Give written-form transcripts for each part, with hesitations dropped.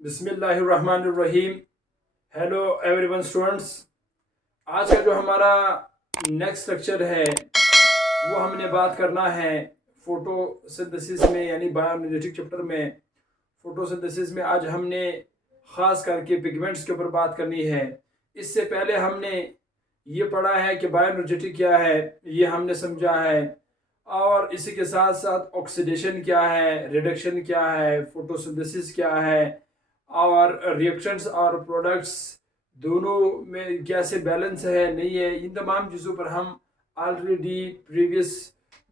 बिस्मिल्लाहिर्रहमानिर्रहीम। Hello everyone students, आज का जो हमारा नेक्स्ट लेक्चर है वो हमने बात करना है फोटोसिंथेसिस में, यानी बायोएनर्जेटिक चैप्टर में। फोटोसिंथेसिस में आज हमने ख़ास करके पिगमेंट्स के ऊपर बात करनी है। इससे पहले हमने ये पढ़ा है कि बायोएनर्जेटिक क्या है, ये हमने समझा है, और इसी के साथ साथ ऑक्सीडेशन क्या है, रिडक्शन क्या है, फोटोसिंथेसिस क्या है, और रिएक्शंस और प्रोडक्ट्स दोनों में कैसे बैलेंस है नहीं है। इन तमाम चीज़ों पर हम ऑलरेडी प्रीवियस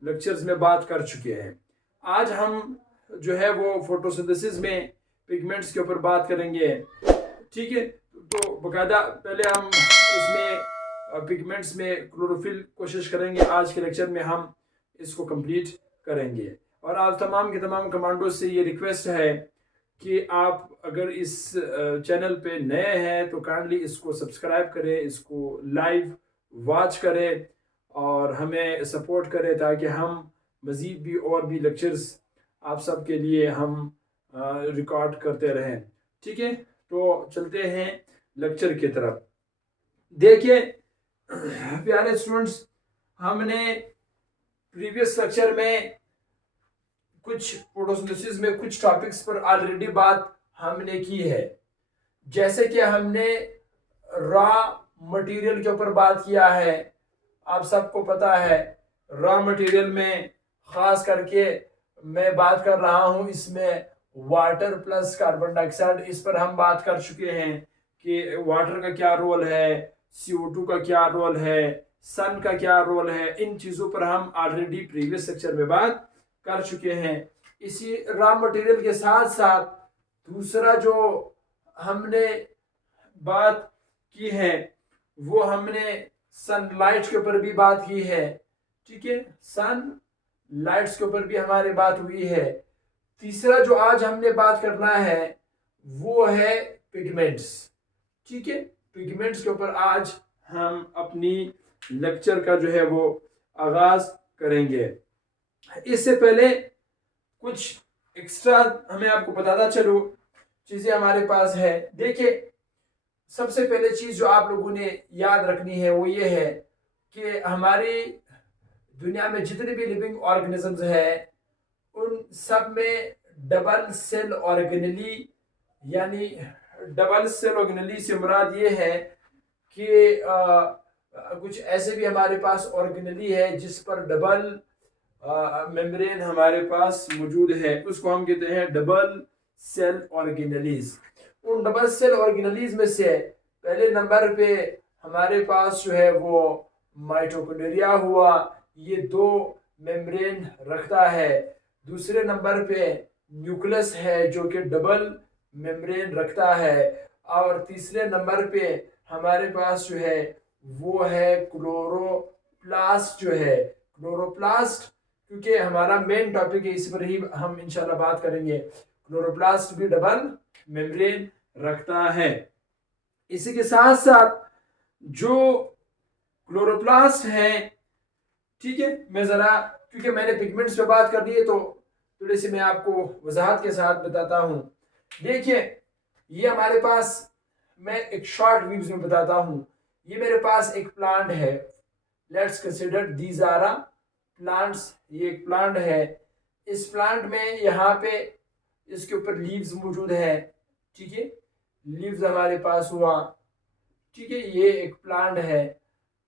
लेक्चर्स में बात कर चुके हैं। आज हम जो है वो फोटोसिंथेसिस में पिगमेंट्स के ऊपर बात करेंगे। ठीक है, तो बकायदा पहले हम इसमें पिगमेंट्स में क्लोरोफिल कोशिश करेंगे। आज के लेक्चर में हम इसको कंप्लीट करेंगे। और आप तमाम के तमाम कमांडो से ये रिक्वेस्ट है कि आप अगर इस चैनल पे नए हैं तो काइंडली इसको सब्सक्राइब करें, इसको लाइव वॉच करें और हमें सपोर्ट करें, ताकि हम मज़ीद भी और भी लेक्चर्स आप सब के लिए हम रिकॉर्ड करते रहें। ठीक है, तो चलते हैं लेक्चर की तरफ। देखिए प्यारे स्टूडेंट्स, हमने प्रीवियस लेक्चर में कुछ फोटोसिंथेसिस में कुछ टॉपिक्स पर ऑलरेडी बात हमने की है। जैसे कि हमने रॉ मटेरियल के ऊपर बात किया है। आप सबको पता है रॉ मटेरियल में खास करके मैं बात कर रहा हूं, इसमें वाटर प्लस कार्बन डाइऑक्साइड, इस पर हम बात कर चुके हैं कि वाटर का क्या रोल है, CO2 का क्या रोल है, सन का क्या रोल है। इन चीज़ों पर हम ऑलरेडी प्रीवियस लेक्चर में बात कर चुके हैं। इसी रॉ मटेरियल के साथ साथ दूसरा जो हमने बात की है वो हमने सनलाइट के ऊपर भी बात की है। ठीक है, सन लाइट्स के ऊपर भी हमारी बात हुई है। तीसरा जो आज हमने बात करना है वो है पिगमेंट्स। ठीक है, पिगमेंट्स के ऊपर आज हम अपनी लेक्चर का जो है वो आगाज करेंगे। इससे पहले कुछ एक्स्ट्रा हमें आपको बताता चलो चीजें हमारे पास है। देखिए, सबसे पहले चीज जो आप लोगों ने याद रखनी है वो ये है कि हमारी दुनिया में जितने भी लिविंग ऑर्गेनिजम्स हैं उन सब में डबल सेल ऑर्गेनली, यानी डबल सेल ऑर्गेनली से मुराद ये है कि कुछ ऐसे भी हमारे पास ऑर्गेनली है जिस पर डबल मेम्ब्रेन हमारे पास मौजूद है, उसको हम कहते हैं डबल सेल ऑर्गेनलीज। उन डबल सेल ऑर्गेनलीज में से पहले नंबर पे हमारे पास जो है वो माइटोकॉन्ड्रिया हुआ, ये दो मेम्ब्रेन रखता है। दूसरे नंबर पे न्यूक्लियस है जो कि डबल मेम्ब्रेन रखता है। और तीसरे नंबर पे हमारे पास जो है वो है क्लोरोप्लास्ट। जो है क्लोरोप्लास्ट, क्योंकि हमारा मेन टॉपिक है, इस पर ही हम इंशाल्लाह बात करेंगे। क्लोरोप्लास्ट भी डबल मेम्ब्रेन रखता है। इसी के साथ साथ जो क्लोरोप्लास्ट है, ठीक है, मैं जरा क्योंकि मैंने पिगमेंट्स पे बात कर दी है तो थोड़ी सी मैं आपको वजाहत के साथ बताता हूं। देखिए, ये हमारे पास, मैं एक शॉर्ट व्यूज में बताता हूं। ये मेरे पास एक प्लांट है, let's consider these are plants. ये एक प्लांट है। इस प्लांट में यहाँ पे इसके ऊपर लीव्स मौजूद है। ठीक है, लीव्स हमारे पास हुआ। ठीक है, ये एक प्लांट है।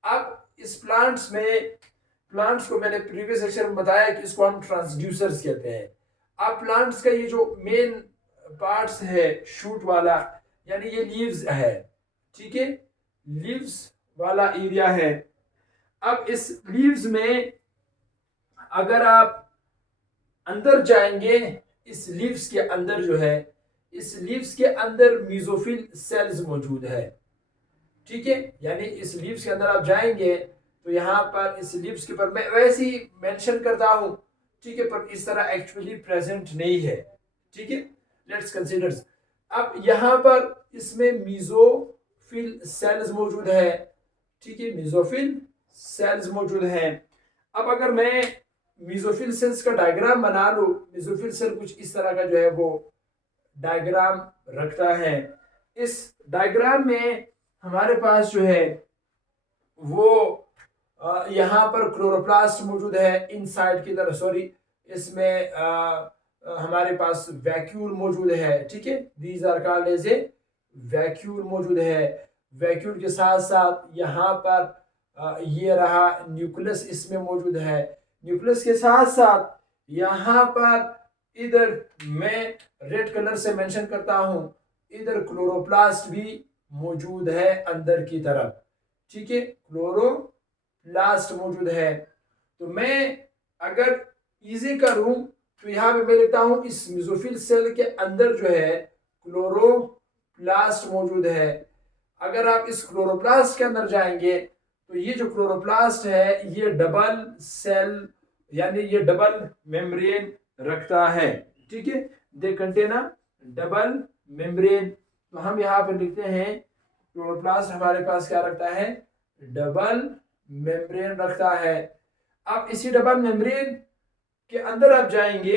अब इस प्लांट्स को मैंने प्रीवियस सेक्शन में बताया कि इसको हम ट्रांसड्यूसर्स कहते हैं। अब प्लांट्स का ये जो मेन पार्ट्स है शूट वाला, यानी ये लीव्स है। ठीक है, लीव्स वाला एरिया है। अब इस लीव्स में अगर आप अंदर जाएंगे, इस लीव्स के अंदर जो है, इस लीव्स के अंदर मीजोफिल सेल्स मौजूद है। ठीक है, यानी इस लीव्स के अंदर आप जाएंगे तो यहाँ पर इस लीव्स के ऊपर मैं वैसे ही मेंशन करता हूँ, ठीक है, पर इस तरह एक्चुअली प्रेजेंट नहीं है। ठीक है, लेट्स कंसीडर। अब यहाँ पर इसमें मीजोफिल सेल्स मौजूद है। ठीक है, मीजोफिल सेल्स मौजूद हैं। अब अगर मैं मीजोफिल सेल्स का डायग्राम बना लूं, मीजोफिल सेल कुछ इस तरह का जो है वो डायग्राम रखता है। इस डायग्राम में हमारे पास जो है वो यहाँ पर क्लोरोप्लास्ट मौजूद है इनसाइड की तरफ, सॉरी, इसमें हमारे पास वैक्यूल मौजूद है। ठीक है, these are called as a vacuole मौजूद है। वैक्यूल के साथ साथ यहाँ पर ये रहा न्यूक्लियस इसमें मौजूद है। न्यूक्लियस के साथ साथ यहाँ पर इधर मैं रेड कलर से मेंशन करता हूँ, इधर क्लोरोप्लास्ट भी मौजूद है अंदर की तरफ। ठीक है, क्लोरोप्लास्ट मौजूद है। तो मैं अगर इजी करूं तो यहां पे मैं लिखता हूं इस मेसोफिल सेल के अंदर जो है क्लोरोप्लास्ट मौजूद है। अगर आप इस क्लोरोप्लास्ट के अंदर जाएंगे तो ये जो क्लोरोप्लास्ट है ये डबल सेल यानी ये डबल मेम्ब्रेन रखता है। ठीक है, they contain a double membrane. तो हम यहाँ पर लिखते हैं क्लोरोप्लास्ट हमारे पास क्या रखता है, डबल मेम्ब्रेन रखता है। अब इसी डबल मेम्ब्रेन के अंदर आप जाएंगे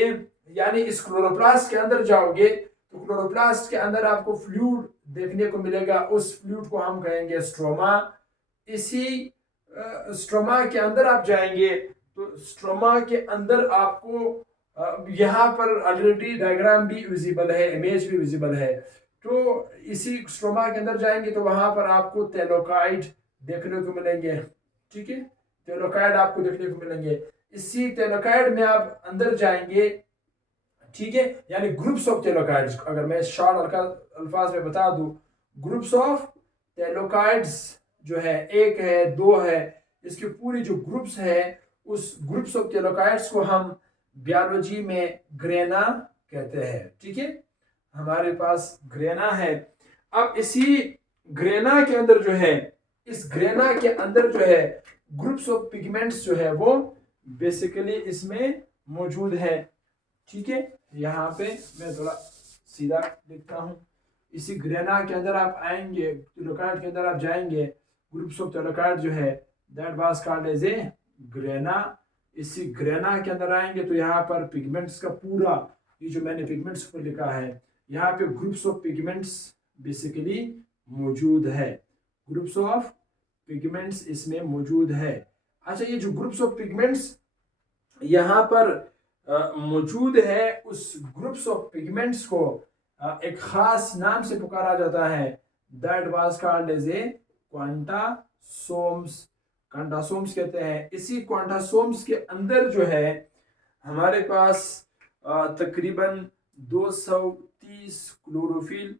यानी इस क्लोरोप्लास्ट के अंदर जाओगे तो क्लोरोप्लास्ट के अंदर आपको फ्लूइड देखने को मिलेगा। उस फ्लूइड को हम कहेंगे स्ट्रोमा। इसी स्ट्रोमा के अंदर आप जाएंगे तो स्ट्रोमा के अंदर आपको यहाँ पर ऑलरेडी डायग्राम भी विजिबल है, इमेज भी विजिबल है। तो इसी स्ट्रोमा के अंदर जाएंगे तो वहां पर आपको थैलेकोइड देखने को मिलेंगे। ठीक है, थैलेकोइड आपको देखने को मिलेंगे। इसी थैलेकोइड में आप अंदर जाएंगे, ठीक है, यानी ग्रुप्स ऑफ थैलेकोइड्स, अगर मैं शॉर्ट अल्फाज में बता दूं, ग्रुप्स ऑफ थैलेकोइड्स जो है, एक है, दो है, इसकी पूरी जो ग्रुप्स है उस ग्रुप्स ऑफ थैलेकोइड्स को हम बायोलॉजी में ग्रेना कहते हैं। ठीक है, हमारे पास ग्रेना है। अब इसी ग्रेना के अंदर जो है, इस ग्रेना के अंदर जो है ग्रुप्स ऑफ पिगमेंट्स जो है वो बेसिकली इसमें मौजूद है। ठीक है, यहाँ पे मैं थोड़ा सीधा लिखता हूँ। इसी ग्रेना के अंदर आप आएंगे, थैलेकोइड के अंदर आप जाएंगे, ग्रुप्स ऑफ थैलेकोइड जो है that was called as a grana. इसी ग्रेना के अंदर आएंगे तो यहाँ पर पिगमेंट्स का पूरा ये जो मैंने पिगमेंट्स पर लिखा है, यहाँ पे ग्रुप्स ऑफ पिगमेंट्स बेसिकली मौजूद है। ग्रुप्स ऑफ पिगमेंट्स इसमें मौजूद है। अच्छा, ये जो ग्रुप्स ऑफ पिगमेंट्स यहाँ पर मौजूद है, उस ग्रुप्स ऑफ पिगमेंट्स को एक खास नाम से पुकारा जाता है, that was called as a quantasomes. Quantasomes कहते हैं। इसी क्वांटासोम्स के अंदर जो है हमारे पास तकरीबन 230 क्लोरोफिल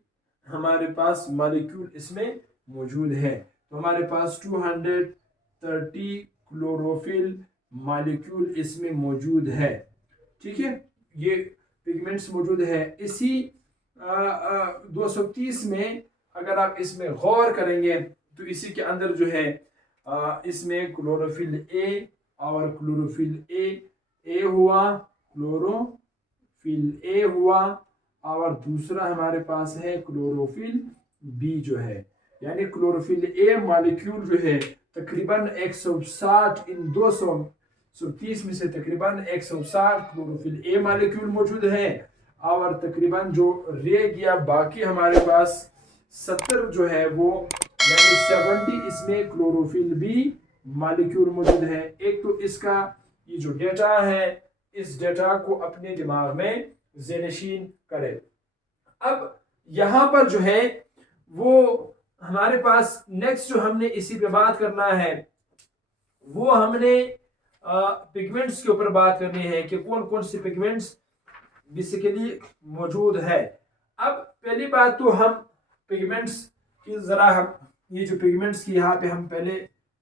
हमारे पास मॉलिक्यूल इसमें मौजूद है। तो हमारे पास 230 क्लोरोफिल मॉलिक्यूल इसमें मौजूद है। ठीक है, ये पिगमेंट्स मौजूद है। इसी 230 में अगर आप इसमें गौर करेंगे तो इसी के अंदर जो है इसमें क्लोरोफिल ए और क्लोरोफिल ए हुआ, क्लोरोफिल ए हुआ, और दूसरा हमारे पास है क्लोरोफिल बी जो है, यानी क्लोरोफिल ए मॉलिक्यूल जो है तकरीबन 160 इन 230 में से तकरीबन 160 क्लोरोफिल ए मॉलिक्यूल मौजूद है, और तकरीबन जो रह गया बाकी हमारे पास 70 जो है वो यानी 70 इसमें क्लोरोफिल बी मॉलिक्यूल मौजूद है। एक तो इसका ये जो डेटा है, इस डेटा को अपने दिमाग में ज़ेनशीन करें। अब यहाँ पर जो है वो हमारे पास नेक्स्ट जो हमने इसी पे बात करना है वो हमने पिगमेंट्स के ऊपर बात करनी है कि कौन कौन से पिगमेंट्स बेसिकली मौजूद है। अब पहली बात तो हम पिगमेंट्स की जरा हम ये जो पिगमेंट्स की यहाँ पे हम पहले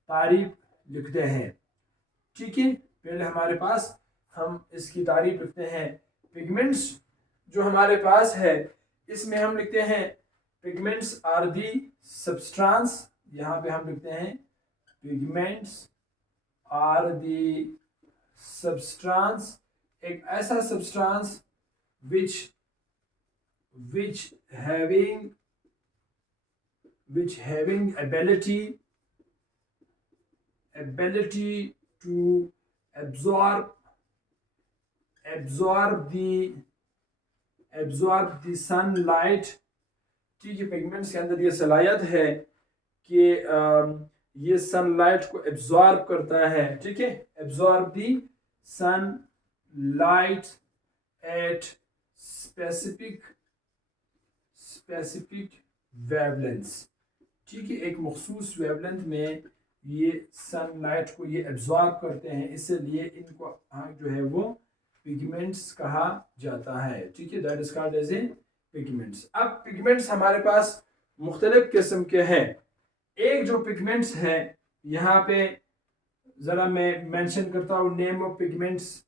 तारीफ लिखते हैं। ठीक है, पहले हमारे पास हम इसकी तारीफ लिखते हैं। पिगमेंट्स जो हमारे पास है इसमें हम लिखते हैं पिगमेंट्स आर दी सब्सटेंस, यहाँ पे हम लिखते हैं पिगमेंट्स आर दी सब्सटेंस, एक ऐसा substance which having ability to absorb the absorb the sunlight. ठीक है, पिगमेंट्स के अंदर ये सलाहियत है कि ये सनलाइट को एब्जॉर्ब करता है। ठीक है, absorb the sunlight at specific specific wavelengths. ठीक है, एक मखसूस वेवलेंथ में ये सनलाइट को ये एब्जॉर्ब करते हैं, इसलिए इनको जो है वो पिगमेंट्स कहा जाता है। ठीक है, that is called as a pigments. अब पिगमेंट्स हमारे पास मुख्तलिफ किस्म के हैं। एक जो पिगमेंट्स है यहाँ पे ज़रा मैं मेंशन करता हूँ नेम ऑफ पिगमेंट्स।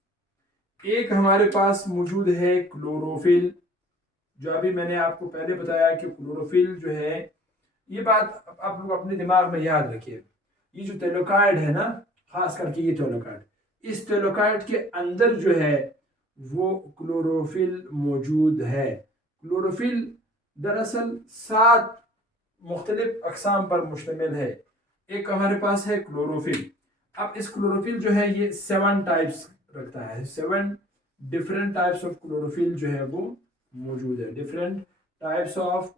एक हमारे पास मौजूद है क्लोरोफिल, जो अभी मैंने आपको पहले बताया कि क्लोरोफिल जो है, ये बात आप लोग अपने दिमाग में याद रखिए, ये जो तेलोकाइड है ना, खास करके ये तेलोकाइड, इस तेलोकाइड के अंदर जो है वो क्लोरोफिल मौजूद है। क्लोरोफिल दरअसल 7 मुख्तलिफ अकसाम पर मुश्तमिल है। एक हमारे पास है क्लोरोफिल। अब इस क्लोरोफिल जो है ये 7 टाइप्स रखता है। 7 डिफरेंट टाइप्स ऑफ क्लोरोफिल जो है वो मौजूद है। डिफरेंट टाइप्स ऑफ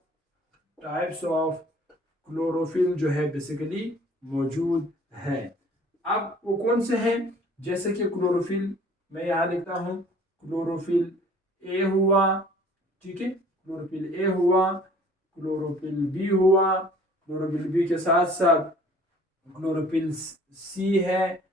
क्लोरोफिल जो है बेसिकली मौजूद है। अब वो कौन से हैं? जैसे कि क्लोरोफिल मैं यहाँ लिखता हूँ, क्लोरोफिल ए हुआ, ठीक है, क्लोरोफिल ए हुआ, क्लोरोफिल बी हुआ, क्लोरोफिल बी के साथ साथ क्लोरोफिल सी है,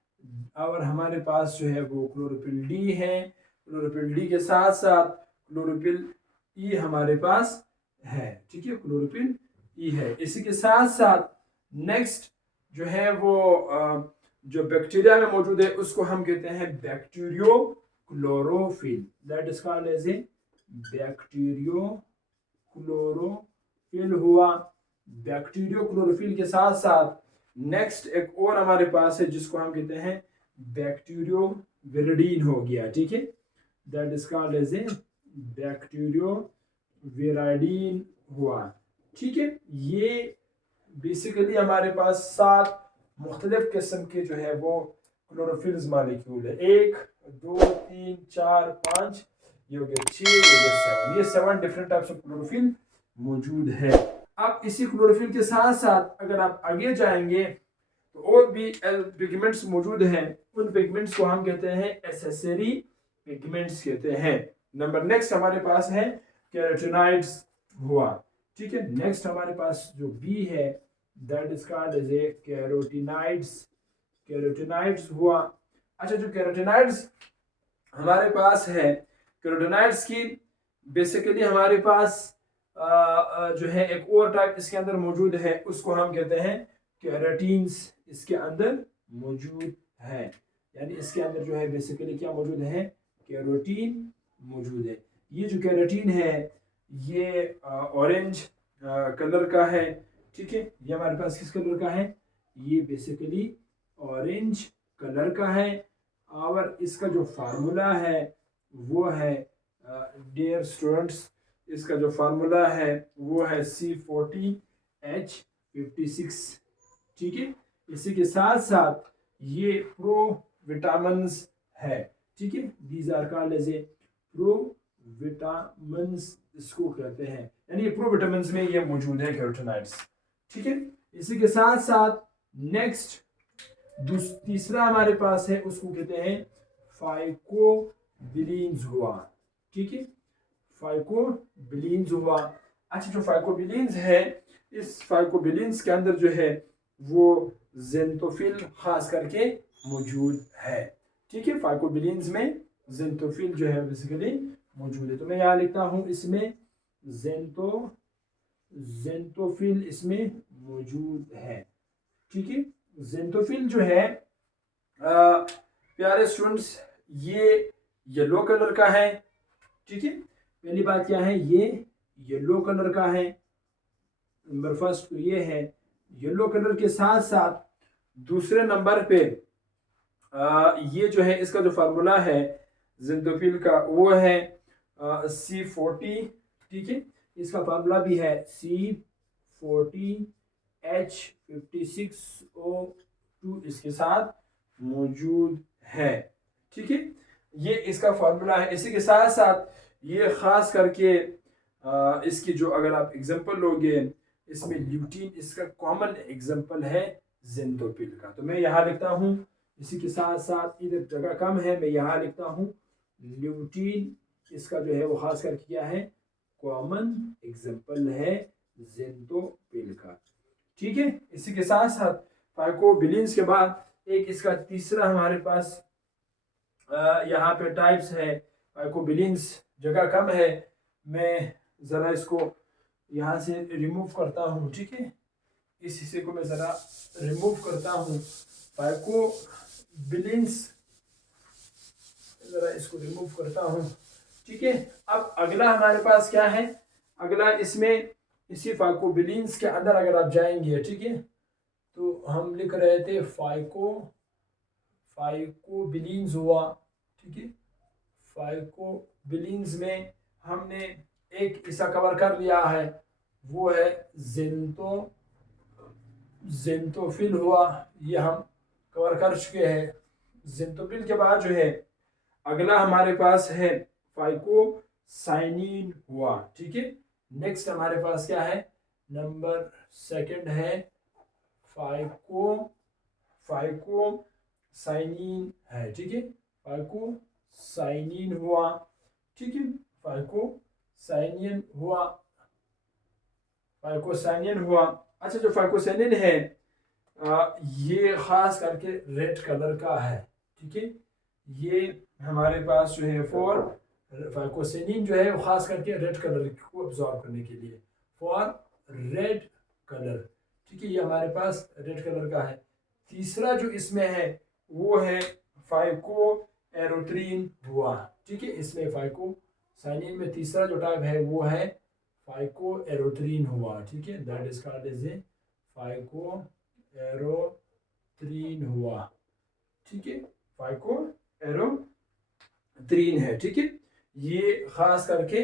और हमारे पास जो है वो क्लोरोफिल डी है। क्लोरोफिल डी के साथ साथ क्लोरोफिल ई हमारे पास है। ठीक है, क्लोरोफिल ई है। इसी के साथ साथ नेक्स्ट जो है वो जो बैक्टीरिया में मौजूद है उसको हम कहते हैं bacteriochlorophyll. That is called as a bacteriochlorophyll हुआ। बैक्टीरियो क्लोरोफिल के साथ साथ नेक्स्ट एक और हमारे पास है जिसको हम कहते हैं बैक्टीरियो विरिडीन हो गया। ठीक है, that is called as a bacterioviridin हुआ। ठीक है, ये बेसिकली हमारे पास 7 मुख्तलिफ किस्म के जो है वो क्लोरोफिल्स मालिक्यूल है। 1 2 3 4 5, ये हो गया 6, ये हो गया 7। ये 7 डिफरेंट टाइप्स ऑफ क्लोरोफिल मौजूद है। अब इसी क्लोरोफिल के साथ साथ अगर आप आगे जाएंगे तो और भी पिगमेंट्स मौजूद हैं। उन पिगमेंट्स को हम कहते हैं एसेसरी पिगमेंट्स कहते हैं। नंबर नेक्स्ट हमारे पास है कैरोटीनॉइड्स हुआ। ठीक है, नेक्स्ट हमारे पास जो बी है that is called as a carotenoids. Carotenoids हुआ। अच्छा, जो कैरोटीनॉइड्स हमारे पास है, कैरोटीनॉइड्स की बेसिकली हमारे पास जो है एक और टाइप इसके अंदर मौजूद है, उसको हम कहते हैं कैरोटीन्स। इसके अंदर मौजूद है, यानी इसके अंदर जो है बेसिकली क्या मौजूद है? कैरोटीन मौजूद है। ये जो कैरोटीन है ये ऑरेंज कलर का है। ठीक है, ये हमारे पास किस कलर का है? ये बेसिकली ऑरेंज कलर का है। और इसका जो फार्मूला है वो है डियर स्टूडेंट्स, इसका जो फार्मूला है वो है C40H56। ठीक है, इसी के साथ साथ ये प्रो विटामिन्स है। ठीक है, these are called as a pro vitamins, इसको कहते हैं, यानी ये प्रो विटामिन्स में ये मौजूद है कैरोटीनॉइड्स। ठीक है, इसी के साथ साथ नेक्स्ट तीसरा हमारे पास है, उसको कहते हैं फाइकोबिलीन्स हुआ। ठीक है, फाइकोबिलीन्स हुआ। अच्छा, जो फाइकोबिलीन्स है, इस फाइकोबिलीन्स के अंदर जो है वो जेंटोफिल खास करके मौजूद है। ठीक है, फाइकोबिलीन्स में जेंटोफिल जो है बेसिकली मौजूद है। तो मैं यहाँ लिखता हूँ इसमें जेंटोफिल इसमें मौजूद है। ठीक है, जेंटोफिल जो है प्यारे स्टूडेंट्स ये येलो कलर का है। ठीक है, पहली बात क्या है? ये येलो कलर का है। नंबर फर्स्ट तो ये है येलो कलर के साथ साथ दूसरे नंबर पे ये जो है इसका जो फार्मूला है जेंटोफिल का वो है C40। ठीक है, इसका फार्मूला भी है C40H56O2 इसके साथ मौजूद है। ठीक है, ये इसका फार्मूला है। इसी के साथ साथ ये ख़ास करके इसकी जो अगर आप एग्जांपल लोगे, इसमें ल्यूटीन इसका कॉमन एग्जांपल है जेंटोपिल का। तो मैं यहाँ लिखता हूँ, इसी के साथ साथ इधर जगह कम है, मैं यहाँ लिखता हूँ ल्यूटीन इसका जो है वो खास करके क्या है, कॉमन एग्जांपल है जेंटोपिल का। ठीक है, इसी के साथ साथ फाइकोबिलिन्स के बाद एक इसका तीसरा हमारे पास यहाँ पे टाइप्स है फाइकोबिलिन्स। जगह कम है, मैं ज़रा इसको यहाँ से रिमूव करता हूँ। ठीक है, इस हिस्से को मैं ज़रा रिमूव करता हूँ, फाइकोबिलिन्स ज़रा इसको रिमूव करता हूँ। ठीक है, अब अगला हमारे पास क्या है, अगला इसमें इसी फाइकोबिलिन्स के अंदर अगर आप जाएंगे, ठीक है, तो हम लिख रहे थे फाइकोबिलिन्स हुआ। ठीक है, फाइकोबिलिन्स में हमने एक हिस्सा कवर कर लिया है, वो है जेंटोफिल हुआ, ये हम कवर कर चुके हैं। जेंटोफिल के बाद जो है अगला हमारे पास है फाइकोसाइनिन हुआ। ठीक है, नेक्स्ट हमारे पास क्या है, नंबर सेकंड है फाइकोसाइनिन है। ठीक है, फाइकोसाइनिन हुआ। ठीक है, फाइकोसाइनिन हुआ। अच्छा, जो फाइकोसाइनिन है ये खास करके रेड कलर का है। ठीक है, ये हमारे पास जो है फॉर फाइकोसाइनिन जो है वो खास करके रेड कलर को अब्जॉर्ब करने के लिए, फॉर रेड कलर। ठीक है, ये हमारे पास रेड कलर का है। तीसरा जो इसमें है वो है फाइको एरोथ्रीन हुआ। ठीक है, इसमें फाइकोसाइनिन में तीसरा जो टाइप है वो है फाइको एरोथ्रीन हुआ। ठीक है, that is called as a phycoerythrin हुआ। ठीक है, फाइको एरोथ्रीन है। ठीक है, ये खास करके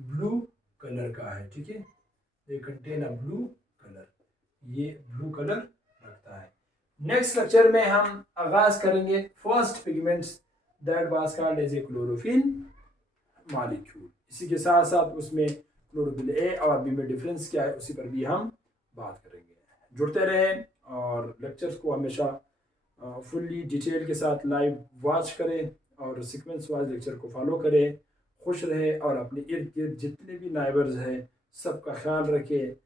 ब्लू कलर का है। ठीक है, they contain a blue colour, ये ब्लू कलर रखता है। नेक्स्ट लेक्चर में हम आगाज करेंगे first pigments, that was called as a chlorophyll molecule. इसी के साथ साथ उसमें क्लोरोफिल ए और बी में डिफरेंस क्या है उसी पर भी हम बात करेंगे। जुड़ते रहें और लेक्चर्स को हमेशा फुल्ली डिटेल के साथ लाइव वॉच करें और सीक्वेंस वाइज लेक्चर को फॉलो करें। खुश रहे और अपने इर्द गिर्द जितने भी नाइबर्स हैं सबका ख्याल रखें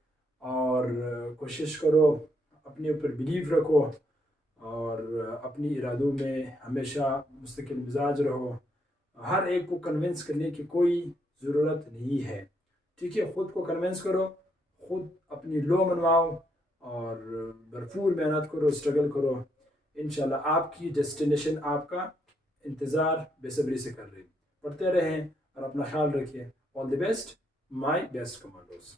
और कोशिश करो, अपने ऊपर बिलीव रखो और अपनी इरादों में हमेशा मुस्तकिल मिजाज रहो। हर एक को कन्विंस करने की कोई ज़रूरत नहीं है। ठीक है, ख़ुद को कन्विंस करो, ख़ुद अपनी लो मनवाओ और भरपूर मेहनत करो, स्ट्रगल करो। इंशाल्लाह आपकी डेस्टिनेशन आपका इंतज़ार बेसब्री से कर रही। पढ़ते रहें और अपना ख्याल रखिए। All the best, my best commandos.